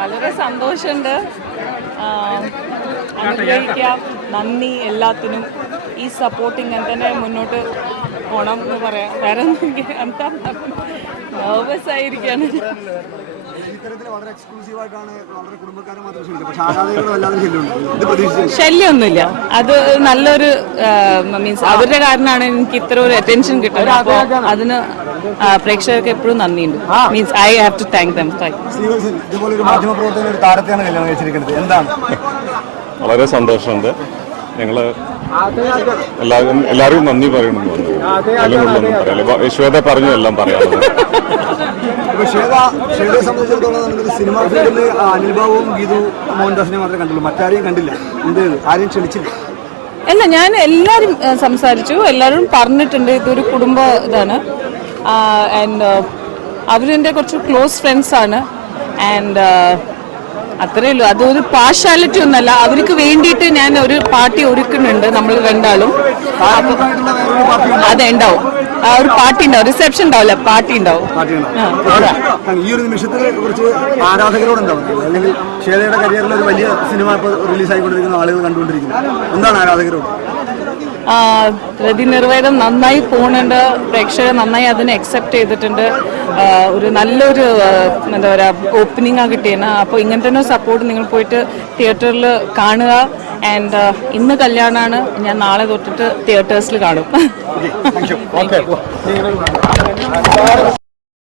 വളരെ സന്തോഷമുണ്ട്. അനുഗ്രഹിക്കാം. നന്ദി എല്ലാത്തിനും. ഈ സപ്പോർട്ട് ഇങ്ങനെ തന്നെ മുന്നോട്ട് പോകണം എന്ന് പറയാം. വേറെ എന്താ നെർവസ് ആയിരിക്കാണ്. ശല്യമൊന്നുമില്ല. അത് നല്ലൊരു മീൻസ് അവരുടെ കാരണമാണ് എനിക്ക് ഇത്ര ഒരു അറ്റൻഷൻ കിട്ടുന്നത്. അപ്പോൾ അതിന് പ്രേക്ഷകർക്ക് എപ്പോഴും നന്ദിയുണ്ട്. Means I have to thank them. വളരെ സന്തോഷമുണ്ട്. ഞങ്ങള് എല്ലാവരും നന്ദി പറയണമെന്ന് തോന്നുന്നു. അതിലൊന്നും പറയാം. യശോദ പറഞ്ഞു എല്ലാം പറയാനുള്ളത്. സിനിമാ ഫീൽഡിൽ അനിൽബാബുവും ഗീതു മോഹൻദാസിനെ മാത്രമേ കണ്ടുള്ളൂ, മറ്റാരെയും കണ്ടില്ല. ആരെയും ക്ഷണിച്ചില്ല. അല്ല, ഞാൻ എല്ലാവരും സംസാരിച്ചു. എല്ലാവരും പറഞ്ഞിട്ടുണ്ട് ഇതൊരു കുടുംബ ഇതാണ്. ആൻഡ് അവരെൻ്റെ കുറച്ച് ക്ലോസ് ഫ്രണ്ട്സാണ്. ആൻഡ് അത്രയേ ഉള്ളൂ. അതൊരു പാർഷ്യാലിറ്റി ഒന്നല്ല. അവർക്ക് വേണ്ടിയിട്ട് ഞാൻ ഒരു പാർട്ടി ഒരുക്കുന്നുണ്ട്. നമ്മൾ രണ്ടാളും അതുണ്ടാവും. ഒരു പാർട്ടി ഉണ്ടാവും. റിസപ്ഷൻ ഉണ്ടാവില്ല, പാർട്ടി ഉണ്ടാവും. ഈ ഒരു നിമിഷത്തെ കുറിച്ച് ആരാധകരോട് എന്താ പറയുക? അല്ലെങ്കിൽ ഷേലയുടെ കരിയറിൽ ഒരു വലിയ സിനിമ ഇപ്പോൾ റിലീസ് ആയിക്കൊണ്ടിരിക്കുന്ന ആളുകൾ കണ്ടുകൊണ്ടിരിക്കുന്നത്, എന്താണ് ആരാധകരോട്? പ്രതിനിർവേദം നന്നായി പോകുന്നുണ്ട്. പ്രേക്ഷകർ നന്നായി അതിനെ അക്സെപ്റ്റ് ചെയ്തിട്ടുണ്ട്. ഒരു നല്ലൊരു എന്താ പറയുക ഓപ്പണിംഗ് ആ കിട്ടിയാണ്. അപ്പോൾ ഇങ്ങനെ തന്നെ സപ്പോർട്ട് നിങ്ങൾ പോയിട്ട് തിയേറ്ററിൽ കാണുക. ആൻഡ് ഇന്ന് കല്യാണമാണ്. ഞാൻ നാളെ തൊട്ടിട്ട് തിയേറ്റേഴ്സിൽ കാണും.